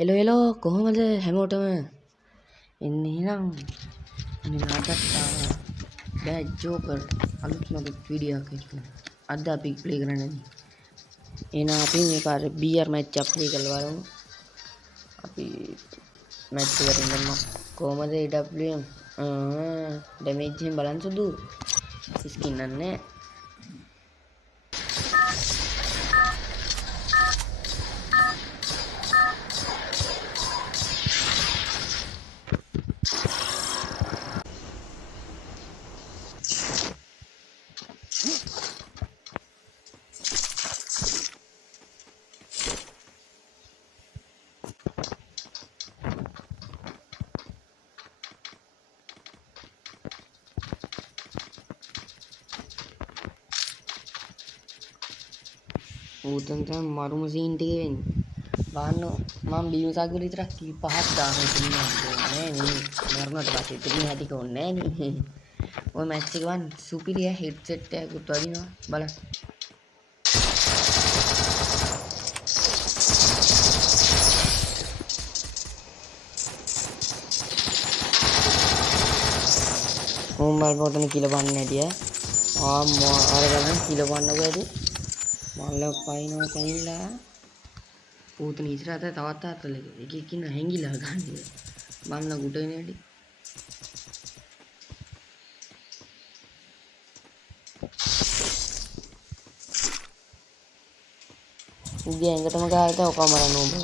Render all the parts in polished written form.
Hello කොහොමද හැමෝටම එන්නේ නම් අනේ අදත් බෑඩ් ජෝකර් අලුත්ම වීඩියෝ එකක් එක්ක අද අපි ප්ලේ කරන්නේ එහෙනම් අපි මේ පාර BR මැච් එක ප්ලේ කරලා බලමු අපි මැච් එකට ඉන්න කොහමද AWM ඩැමේජ් එකෙන් බලන්න සුදු ස්කින් නැහැ උතන් තමයි මරුම සීන් ටික වෙන්නේ. බලන්න මම බීම සාගර විතරක් කී පහක් දාන්න ඉන්නවා නෑ නේ. මරණට පස්සේ ඉතින් හැටි කොන්නේ නෑ නේ. ඔය මැච් එක වන් සුපිරිය හෙඩ්සෙට් එකකුත් වදිනවා බලන්න. මොම්බල් පොතන කියලා බන්නේ නැටිය. අර ගලන් කියලා බන්නකෝ ඇති. මල්ල පයින්නවා කනිලා ඌතන ඉස්සරහට තවත් තාත්තලක එක එකින් හැංගිලා ගන්නේ මන්න ගුටේ නේඩි උගේ ඇඟටම ගාලා ඔක මරන්න ඕන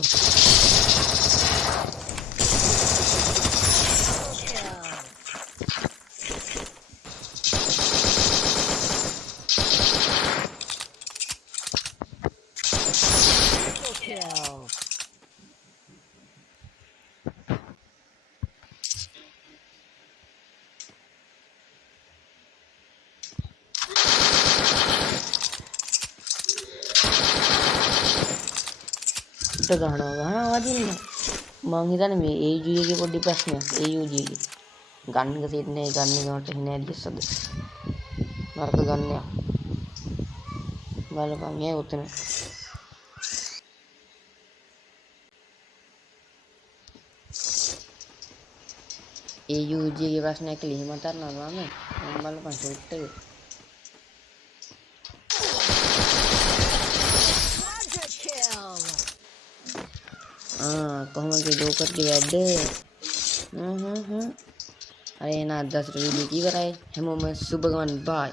ගහනවා වදින්න මං හිතන්නේ මේ AUG එකේ පොඩි ප්‍රශ්නයක් AUG එකේ ගන්න එක සෙට් නැහැ ගන්න එකට එන්නේ ඇඩ්ජස්ට්ද නරක ගන්නයක් බලපන් ඒ උතන AUG එකේ ප්‍රශ්නයක් කියලා හිම තරනවා මම බලපන් සෙට් එක කොහොමද ජෝකර්ගේ වැඩ අර එන අදස් වීඩියෝ ඉවරයි හැමෝම සුබ ගමන් බයි